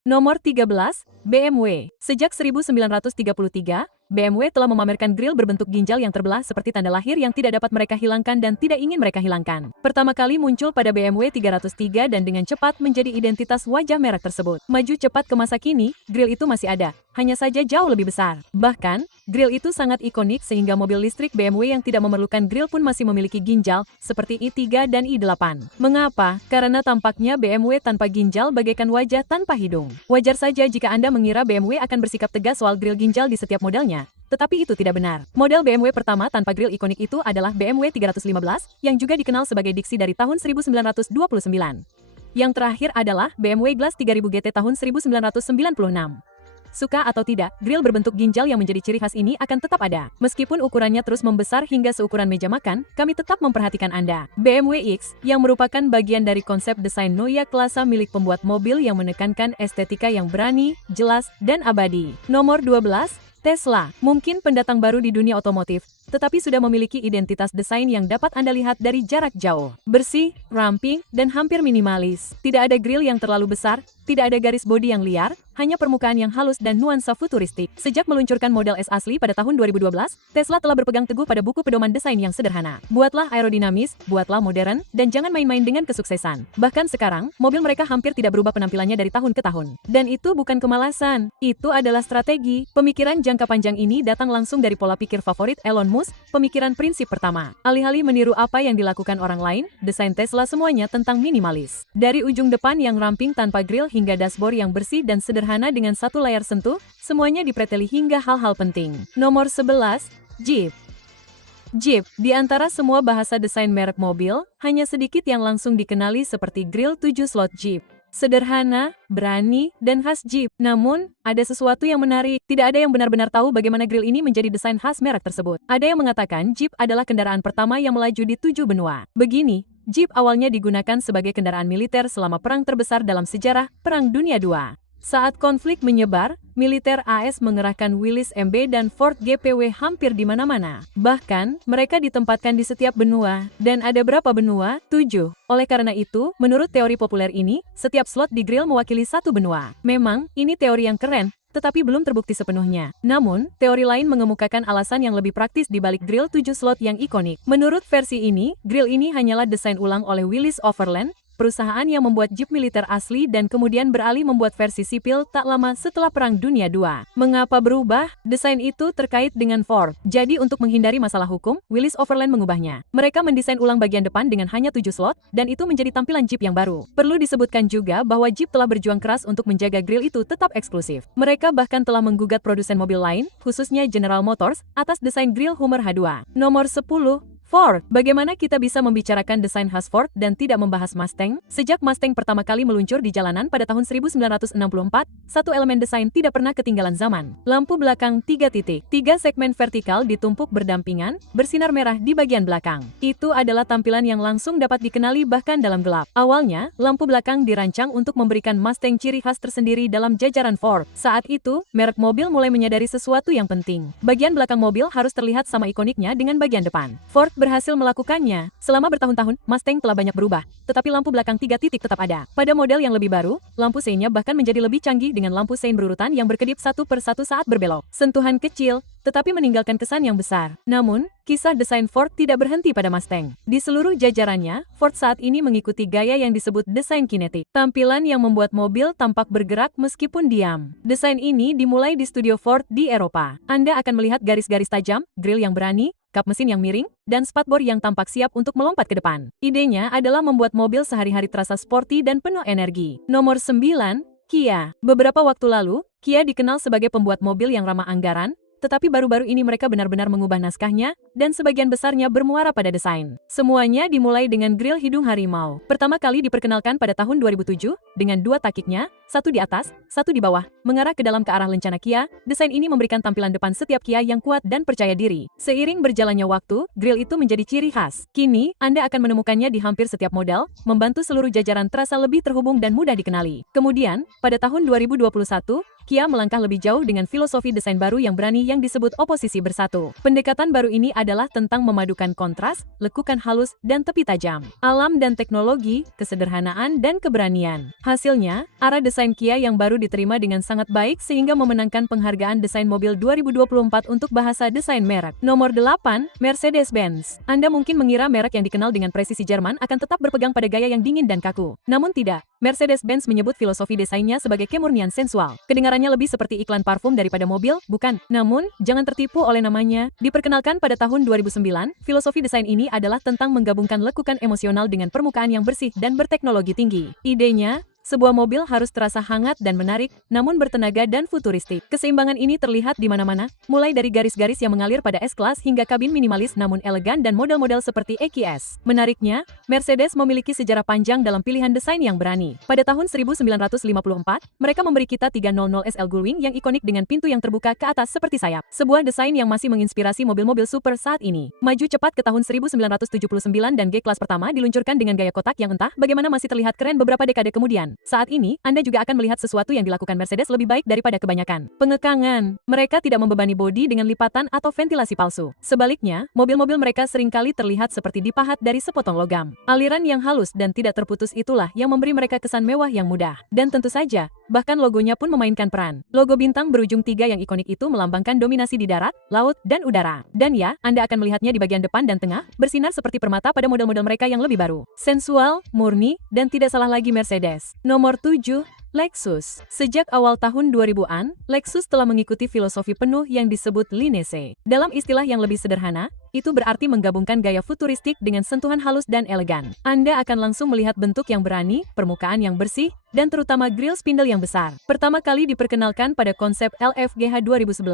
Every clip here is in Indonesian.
Nomor 13, BMW. Sejak 1933, BMW telah memamerkan grill berbentuk ginjal yang terbelah seperti tanda lahir yang tidak dapat mereka hilangkan dan tidak ingin mereka hilangkan. Pertama kali muncul pada BMW 303 dan dengan cepat menjadi identitas wajah merek tersebut. Maju cepat ke masa kini, grill itu masih ada, hanya saja jauh lebih besar. Bahkan, grill itu sangat ikonik sehingga mobil listrik BMW yang tidak memerlukan grill pun masih memiliki ginjal, seperti i3 dan i8. Mengapa? Karena tampaknya BMW tanpa ginjal bagaikan wajah tanpa hidung. Wajar saja jika Anda mengira BMW akan bersikap tegas soal grill ginjal di setiap modelnya. Tetapi itu tidak benar. Model BMW pertama tanpa grill ikonik itu adalah BMW 315, yang juga dikenal sebagai Dixie dari tahun 1929. Yang terakhir adalah BMW Glass 3000 GT tahun 1996. Suka atau tidak, grill berbentuk ginjal yang menjadi ciri khas ini akan tetap ada. Meskipun ukurannya terus membesar hingga seukuran meja makan, kami tetap memperhatikan Anda. BMW X, yang merupakan bagian dari konsep desain Neue Klasse milik pembuat mobil yang menekankan estetika yang berani, jelas, dan abadi. Nomor 12, Tesla, mungkin pendatang baru di dunia otomotif, tetapi sudah memiliki identitas desain yang dapat Anda lihat dari jarak jauh. Bersih, ramping, dan hampir minimalis. Tidak ada grill yang terlalu besar, tidak ada garis bodi yang liar, hanya permukaan yang halus dan nuansa futuristik. Sejak meluncurkan model S asli pada tahun 2012, Tesla telah berpegang teguh pada buku pedoman desain yang sederhana. Buatlah aerodinamis, buatlah modern, dan jangan main-main dengan kesuksesan. Bahkan sekarang, mobil mereka hampir tidak berubah penampilannya dari tahun ke tahun. Dan itu bukan kemalasan, itu adalah strategi. Pemikiran jangka panjang ini datang langsung dari pola pikir favorit Elon Musk, pemikiran prinsip pertama. Alih-alih meniru apa yang dilakukan orang lain, desain Tesla semuanya tentang minimalis. Dari ujung depan yang ramping tanpa grill hingga dashboard yang bersih dan sederhana dengan satu layar sentuh, semuanya dipreteli hingga hal-hal penting. Nomor 11, Jeep. Jeep, di antara semua bahasa desain merek mobil, hanya sedikit yang langsung dikenali seperti grill 7 slot Jeep. Sederhana, berani, dan khas Jeep. Namun, ada sesuatu yang menarik. Tidak ada yang benar-benar tahu bagaimana grill ini menjadi desain khas merek tersebut. Ada yang mengatakan Jeep adalah kendaraan pertama yang melaju di 7 benua. Begini, Jeep awalnya digunakan sebagai kendaraan militer selama perang terbesar dalam sejarah, Perang Dunia II. Saat konflik menyebar, militer AS mengerahkan Willys MB dan Ford GPW hampir di mana-mana. Bahkan, mereka ditempatkan di setiap benua. Dan ada berapa benua? 7. Oleh karena itu, menurut teori populer ini, setiap slot di grill mewakili satu benua. Memang, ini teori yang keren, tetapi belum terbukti sepenuhnya. Namun, teori lain mengemukakan alasan yang lebih praktis di balik grill 7 slot yang ikonik. Menurut versi ini, grill ini hanyalah desain ulang oleh Willys Overland, perusahaan yang membuat Jeep militer asli dan kemudian beralih membuat versi sipil tak lama setelah Perang Dunia II. Mengapa berubah? Desain itu terkait dengan Ford. Jadi untuk menghindari masalah hukum, Willys Overland mengubahnya. Mereka mendesain ulang bagian depan dengan hanya 7 slot, dan itu menjadi tampilan Jeep yang baru. Perlu disebutkan juga bahwa Jeep telah berjuang keras untuk menjaga grill itu tetap eksklusif. Mereka bahkan telah menggugat produsen mobil lain, khususnya General Motors, atas desain grill Hummer H2. Nomor 10, Ford. Bagaimana kita bisa membicarakan desain khas Ford dan tidak membahas Mustang? Sejak Mustang pertama kali meluncur di jalanan pada tahun 1964, satu elemen desain tidak pernah ketinggalan zaman. Lampu belakang 3 titik. 3 segmen vertikal ditumpuk berdampingan, bersinar merah di bagian belakang. Itu adalah tampilan yang langsung dapat dikenali bahkan dalam gelap. Awalnya, lampu belakang dirancang untuk memberikan Mustang ciri khas tersendiri dalam jajaran Ford. Saat itu, merek mobil mulai menyadari sesuatu yang penting. Bagian belakang mobil harus terlihat sama ikoniknya dengan bagian depan. Ford berhasil melakukannya. Selama bertahun-tahun, Mustang telah banyak berubah, tetapi lampu belakang 3 titik tetap ada. Pada model yang lebih baru, lampu seinnya bahkan menjadi lebih canggih dengan lampu sein berurutan yang berkedip satu per satu saat berbelok. Sentuhan kecil, tetapi meninggalkan kesan yang besar. Namun, kisah desain Ford tidak berhenti pada Mustang. Di seluruh jajarannya, Ford saat ini mengikuti gaya yang disebut desain kinetik. Tampilan yang membuat mobil tampak bergerak meskipun diam. Desain ini dimulai di studio Ford di Eropa. Anda akan melihat garis-garis tajam, grill yang berani, kap mesin yang miring, dan spatbor yang tampak siap untuk melompat ke depan. Idenya adalah membuat mobil sehari-hari terasa sporty dan penuh energi. Nomor 9, Kia. Beberapa waktu lalu, Kia dikenal sebagai pembuat mobil yang ramah anggaran, tetapi baru-baru ini mereka benar-benar mengubah naskahnya, dan sebagian besarnya bermuara pada desain. Semuanya dimulai dengan grill hidung harimau. Pertama kali diperkenalkan pada tahun 2007, dengan 2 takiknya, satu di atas, satu di bawah, mengarah ke dalam ke arah lencana Kia. Desain ini memberikan tampilan depan setiap Kia yang kuat dan percaya diri. Seiring berjalannya waktu, grill itu menjadi ciri khas. Kini, Anda akan menemukannya di hampir setiap model, membantu seluruh jajaran terasa lebih terhubung dan mudah dikenali. Kemudian, pada tahun 2021, Kia melangkah lebih jauh dengan filosofi desain baru yang berani yang disebut oposisi bersatu. Pendekatan baru ini adalah tentang memadukan kontras, lekukan halus, dan tepi tajam, alam dan teknologi, kesederhanaan dan keberanian. Hasilnya, arah desain Kia yang baru diterima dengan sangat baik sehingga memenangkan penghargaan desain mobil 2024 untuk bahasa desain merek. Nomor 8, Mercedes-Benz. Anda mungkin mengira merek yang dikenal dengan presisi Jerman akan tetap berpegang pada gaya yang dingin dan kaku. Namun tidak. Mercedes-Benz menyebut filosofi desainnya sebagai kemurnian sensual. Kedengarannya lebih seperti iklan parfum daripada mobil, bukan? Namun, jangan tertipu oleh namanya. Diperkenalkan pada tahun 2009, filosofi desain ini adalah tentang menggabungkan lekukan emosional dengan permukaan yang bersih dan berteknologi tinggi. Idenya, sebuah mobil harus terasa hangat dan menarik, namun bertenaga dan futuristik. Keseimbangan ini terlihat di mana-mana, mulai dari garis-garis yang mengalir pada S-Class hingga kabin minimalis namun elegan dan model-model seperti EQS. Menariknya, Mercedes memiliki sejarah panjang dalam pilihan desain yang berani. Pada tahun 1954, mereka memberi kita 300 SL Gullwing yang ikonik dengan pintu yang terbuka ke atas seperti sayap. Sebuah desain yang masih menginspirasi mobil-mobil super saat ini. Maju cepat ke tahun 1979 dan G-Class pertama diluncurkan dengan gaya kotak yang entah bagaimana masih terlihat keren beberapa dekade kemudian. Saat ini, Anda juga akan melihat sesuatu yang dilakukan Mercedes lebih baik daripada kebanyakan. Pengekangan. Mereka tidak membebani bodi dengan lipatan atau ventilasi palsu. Sebaliknya, mobil-mobil mereka seringkali terlihat seperti dipahat dari sepotong logam. Aliran yang halus dan tidak terputus itulah yang memberi mereka kesan mewah yang mudah. Dan tentu saja, bahkan logonya pun memainkan peran. Logo bintang berujung 3 yang ikonik itu melambangkan dominasi di darat, laut, dan udara. Dan ya, Anda akan melihatnya di bagian depan dan tengah, bersinar seperti permata pada model-model mereka yang lebih baru. Sensual, murni, dan tidak salah lagi Mercedes. Nomor 7, Lexus. Sejak awal tahun 2000-an, Lexus telah mengikuti filosofi penuh yang disebut Lineage. Dalam istilah yang lebih sederhana, itu berarti menggabungkan gaya futuristik dengan sentuhan halus dan elegan. Anda akan langsung melihat bentuk yang berani, permukaan yang bersih, dan terutama grill spindle yang besar. Pertama kali diperkenalkan pada konsep LFGH 2011,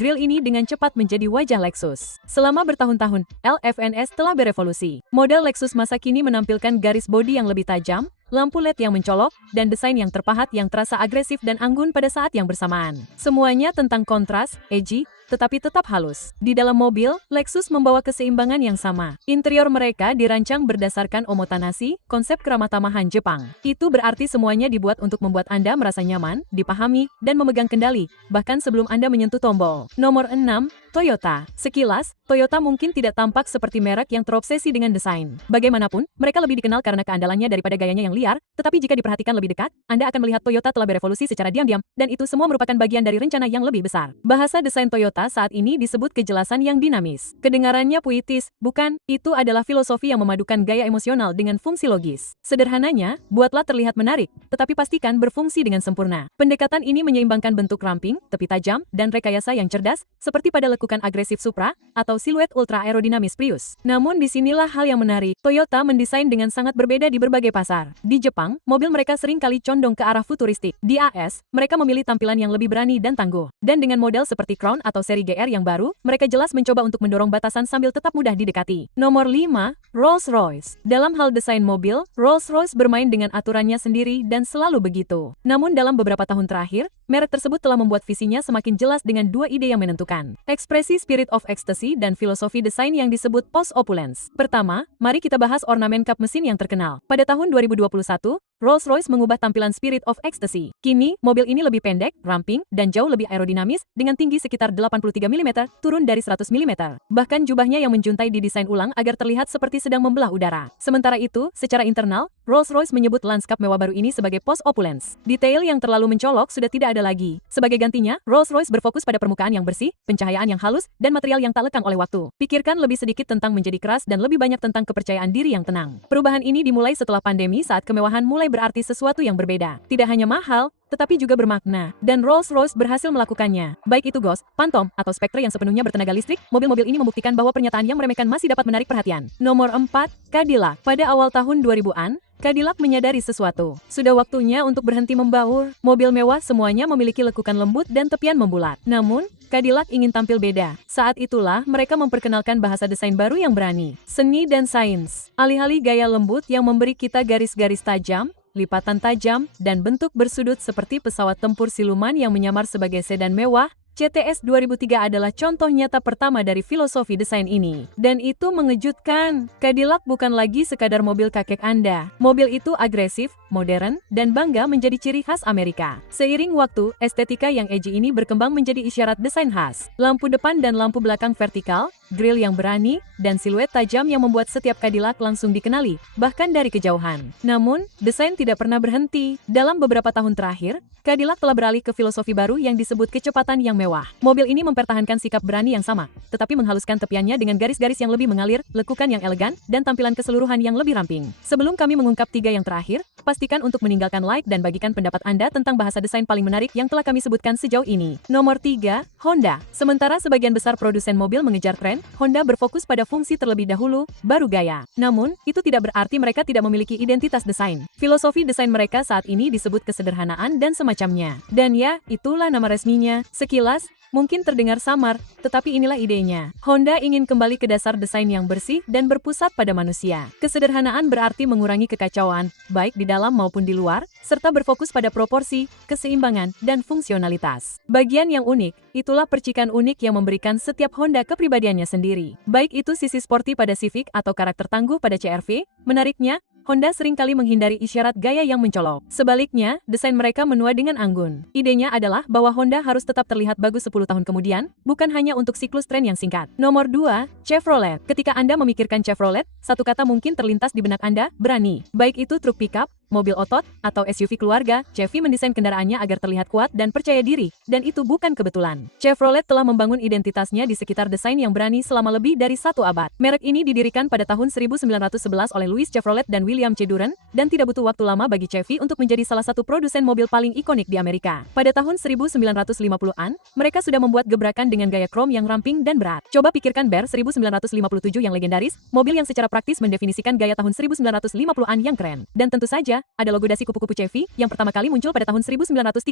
grill ini dengan cepat menjadi wajah Lexus. Selama bertahun-tahun, LFNS telah berevolusi. Model Lexus masa kini menampilkan garis bodi yang lebih tajam, lampu LED yang mencolok, dan desain yang terpahat yang terasa agresif dan anggun pada saat yang bersamaan. Semuanya tentang kontras, edgy, tetapi tetap halus. Di dalam mobil, Lexus membawa keseimbangan yang sama. Interior mereka dirancang berdasarkan omotanasi, konsep keramatamahan Jepang. Itu berarti semuanya dibuat untuk membuat Anda merasa nyaman, dipahami, dan memegang kendali, bahkan sebelum Anda menyentuh tombol. Nomor 6, Toyota. Sekilas, Toyota mungkin tidak tampak seperti merek yang terobsesi dengan desain. Bagaimanapun, mereka lebih dikenal karena keandalannya daripada gayanya yang liar, tetapi jika diperhatikan lebih dekat, Anda akan melihat Toyota telah berevolusi secara diam-diam, dan itu semua merupakan bagian dari rencana yang lebih besar. Bahasa desain Toyota saat ini disebut kejelasan yang dinamis. Kedengarannya puitis, bukan? Itu adalah filosofi yang memadukan gaya emosional dengan fungsi logis. Sederhananya, buatlah terlihat menarik, tetapi pastikan berfungsi dengan sempurna. Pendekatan ini menyeimbangkan bentuk ramping, tepi tajam, dan rekayasa yang cerdas, seperti pada lekukan agresif Supra, atau siluet ultra aerodinamis Prius. Namun disinilah hal yang menarik, Toyota mendesain dengan sangat berbeda di berbagai pasar. Di Jepang, mobil mereka sering kali condong ke arah futuristik. Di AS, mereka memilih tampilan yang lebih berani dan tangguh. Dan dengan model seperti Crown atau seri GR yang baru, mereka jelas mencoba untuk mendorong batasan sambil tetap mudah didekati. Nomor 5, Rolls-Royce. Dalam hal desain mobil, Rolls-Royce bermain dengan aturannya sendiri dan selalu begitu. Namun dalam beberapa tahun terakhir, merek tersebut telah membuat visinya semakin jelas dengan 2 ide yang menentukan. Ekspresi Spirit of Ecstasy dan filosofi desain yang disebut post-opulence. Pertama, mari kita bahas ornamen kap mesin yang terkenal. Pada tahun 2021, Rolls-Royce mengubah tampilan Spirit of Ecstasy. Kini, mobil ini lebih pendek, ramping, dan jauh lebih aerodinamis, dengan tinggi sekitar 83 mm, turun dari 100 mm. Bahkan jubahnya yang menjuntai didesain ulang agar terlihat seperti sedang membelah udara. Sementara itu, secara internal, Rolls-Royce menyebut lanskap mewah baru ini sebagai post-opulence. Detail yang terlalu mencolok sudah tidak ada lagi. Sebagai gantinya, Rolls-Royce berfokus pada permukaan yang bersih, pencahayaan yang halus, dan material yang tak lekang oleh waktu. Pikirkan lebih sedikit tentang menjadi keras dan lebih banyak tentang kepercayaan diri yang tenang. Perubahan ini dimulai setelah pandemi saat kemewahan mulai berarti sesuatu yang berbeda. Tidak hanya mahal, tetapi juga bermakna. Dan Rolls-Royce berhasil melakukannya. Baik itu Ghost, Phantom, atau Spectre yang sepenuhnya bertenaga listrik, mobil-mobil ini membuktikan bahwa pernyataan yang meremehkan masih dapat menarik perhatian. Nomor 4, Cadillac. Pada awal tahun 2000-an, Cadillac menyadari sesuatu. Sudah waktunya untuk berhenti membaur. Mobil mewah semuanya memiliki lekukan lembut dan tepian membulat. Namun, Cadillac ingin tampil beda. Saat itulah mereka memperkenalkan bahasa desain baru yang berani. Seni dan sains. Alih-alih gaya lembut yang memberi kita garis-garis tajam, lipatan tajam, dan bentuk bersudut seperti pesawat tempur siluman yang menyamar sebagai sedan mewah, CTS 2003 adalah contoh nyata pertama dari filosofi desain ini. Dan itu mengejutkan. Cadillac bukan lagi sekadar mobil kakek Anda. Mobil itu agresif, modern, dan bangga menjadi ciri khas Amerika. Seiring waktu, estetika yang edgy ini berkembang menjadi isyarat desain khas. Lampu depan dan lampu belakang vertikal, grill yang berani, dan siluet tajam yang membuat setiap Cadillac langsung dikenali, bahkan dari kejauhan. Namun, desain tidak pernah berhenti. Dalam beberapa tahun terakhir, Cadillac telah beralih ke filosofi baru yang disebut kecepatan yang mewah. Mobil ini mempertahankan sikap berani yang sama, tetapi menghaluskan tepiannya dengan garis-garis yang lebih mengalir, lekukan yang elegan, dan tampilan keseluruhan yang lebih ramping. Sebelum kami mengungkap 3 yang terakhir, pastikan untuk meninggalkan like dan bagikan pendapat Anda tentang bahasa desain paling menarik yang telah kami sebutkan sejauh ini. Nomor 3, Honda. Sementara sebagian besar produsen mobil mengejar tren, Honda berfokus pada fungsi terlebih dahulu, baru gaya. Namun, itu tidak berarti mereka tidak memiliki identitas desain. Filosofi desain mereka saat ini disebut kesederhanaan dan semacamnya. Dan ya, itulah nama resminya. Sekilas, mungkin terdengar samar, tetapi inilah idenya. Honda ingin kembali ke dasar desain yang bersih dan berpusat pada manusia. Kesederhanaan berarti mengurangi kekacauan, baik di dalam maupun di luar, serta berfokus pada proporsi, keseimbangan, dan fungsionalitas. Bagian yang unik, itulah percikan unik yang memberikan setiap Honda kepribadiannya sendiri. Baik itu sisi sporty pada Civic atau karakter tangguh pada CR-V, menariknya, Honda seringkali menghindari isyarat gaya yang mencolok. Sebaliknya, desain mereka menua dengan anggun. Idenya adalah bahwa Honda harus tetap terlihat bagus 10 tahun kemudian, bukan hanya untuk siklus tren yang singkat. Nomor 2, Chevrolet. Ketika Anda memikirkan Chevrolet, satu kata mungkin terlintas di benak Anda, berani. Baik itu truk pickup, mobil otot, atau SUV keluarga, Chevy mendesain kendaraannya agar terlihat kuat dan percaya diri, dan itu bukan kebetulan. Chevrolet telah membangun identitasnya di sekitar desain yang berani selama lebih dari 1 abad. Merek ini didirikan pada tahun 1911 oleh Louis Chevrolet dan William C. Duran, dan tidak butuh waktu lama bagi Chevy untuk menjadi salah satu produsen mobil paling ikonik di Amerika. Pada tahun 1950-an, mereka sudah membuat gebrakan dengan gaya krom yang ramping dan berat. Coba pikirkan Bear 1957 yang legendaris, mobil yang secara praktis mendefinisikan gaya tahun 1950-an yang keren. Dan tentu saja, ada logo dasi kupu-kupu Chevy yang pertama kali muncul pada tahun 1913.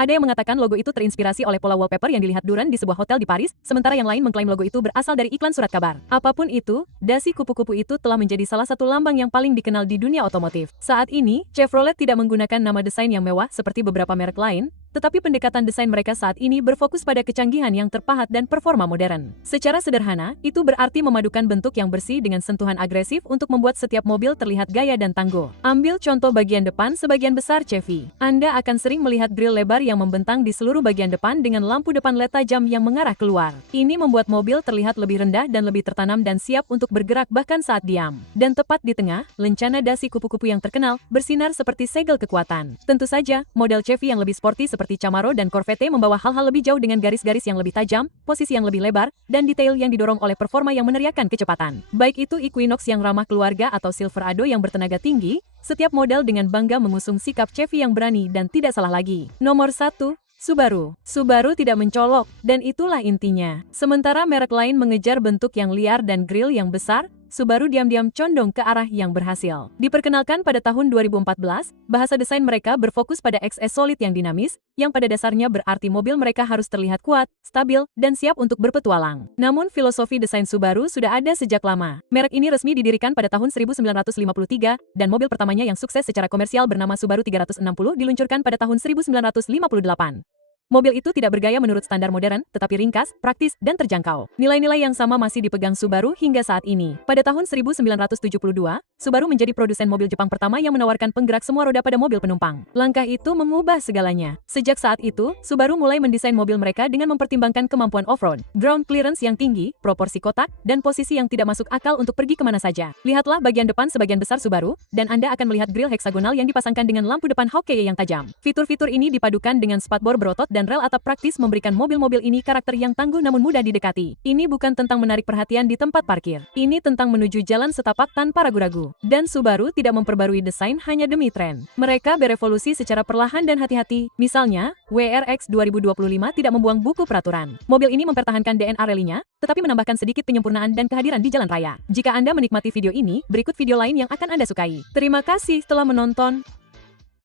Ada yang mengatakan logo itu terinspirasi oleh pola wallpaper yang dilihat Duran di sebuah hotel di Paris, sementara yang lain mengklaim logo itu berasal dari iklan surat kabar. Apapun itu, dasi kupu-kupu itu telah menjadi salah satu lambang yang paling dikenal di dunia otomotif. Saat ini, Chevrolet tidak menggunakan nama desain yang mewah seperti beberapa merek lain, tetapi pendekatan desain mereka saat ini berfokus pada kecanggihan yang terpahat dan performa modern. Secara sederhana, itu berarti memadukan bentuk yang bersih dengan sentuhan agresif untuk membuat setiap mobil terlihat gaya dan tangguh. Ambil contoh bagian depan sebagian besar Chevy. Anda akan sering melihat grill lebar yang membentang di seluruh bagian depan dengan lampu depan LED tajam yang mengarah keluar. Ini membuat mobil terlihat lebih rendah dan lebih tertanam dan siap untuk bergerak bahkan saat diam. Dan tepat di tengah, lencana dasi kupu-kupu yang terkenal bersinar seperti segel kekuatan. Tentu saja, model Chevy yang lebih sporty seperti Camaro dan Corvette membawa hal-hal lebih jauh dengan garis-garis yang lebih tajam, posisi yang lebih lebar, dan detail yang didorong oleh performa yang meneriakkan kecepatan. Baik itu Equinox yang ramah keluarga atau Silverado yang bertenaga tinggi, setiap model dengan bangga mengusung sikap Chevy yang berani dan tidak salah lagi. Nomor 1, Subaru. Subaru tidak mencolok, dan itulah intinya. Sementara merek lain mengejar bentuk yang liar dan grill yang besar, Subaru diam-diam condong ke arah yang berhasil. Diperkenalkan pada tahun 2014, bahasa desain mereka berfokus pada XS Solid yang dinamis, yang pada dasarnya berarti mobil mereka harus terlihat kuat, stabil, dan siap untuk berpetualang. Namun filosofi desain Subaru sudah ada sejak lama. Merek ini resmi didirikan pada tahun 1953, dan mobil pertamanya yang sukses secara komersial bernama Subaru 360 diluncurkan pada tahun 1958. Mobil itu tidak bergaya menurut standar modern, tetapi ringkas, praktis, dan terjangkau. Nilai-nilai yang sama masih dipegang Subaru hingga saat ini. Pada tahun 1972, Subaru menjadi produsen mobil Jepang pertama yang menawarkan penggerak semua roda pada mobil penumpang. Langkah itu mengubah segalanya. Sejak saat itu, Subaru mulai mendesain mobil mereka dengan mempertimbangkan kemampuan off-road, ground clearance yang tinggi, proporsi kotak, dan posisi yang tidak masuk akal untuk pergi kemana saja. Lihatlah bagian depan sebagian besar Subaru, dan Anda akan melihat grill heksagonal yang dipasangkan dengan lampu depan Hawkeye yang tajam. Fitur-fitur ini dipadukan dengan spatbor berotot dan rel atap praktis memberikan mobil-mobil ini karakter yang tangguh namun mudah didekati. Ini bukan tentang menarik perhatian di tempat parkir. Ini tentang menuju jalan setapak tanpa ragu-ragu. Dan Subaru tidak memperbarui desain hanya demi tren. Mereka berevolusi secara perlahan dan hati-hati. Misalnya, WRX 2025 tidak membuang buku peraturan. Mobil ini mempertahankan DNA rally-nya, tetapi menambahkan sedikit penyempurnaan dan kehadiran di jalan raya. Jika Anda menikmati video ini, berikut video lain yang akan Anda sukai. Terima kasih telah menonton.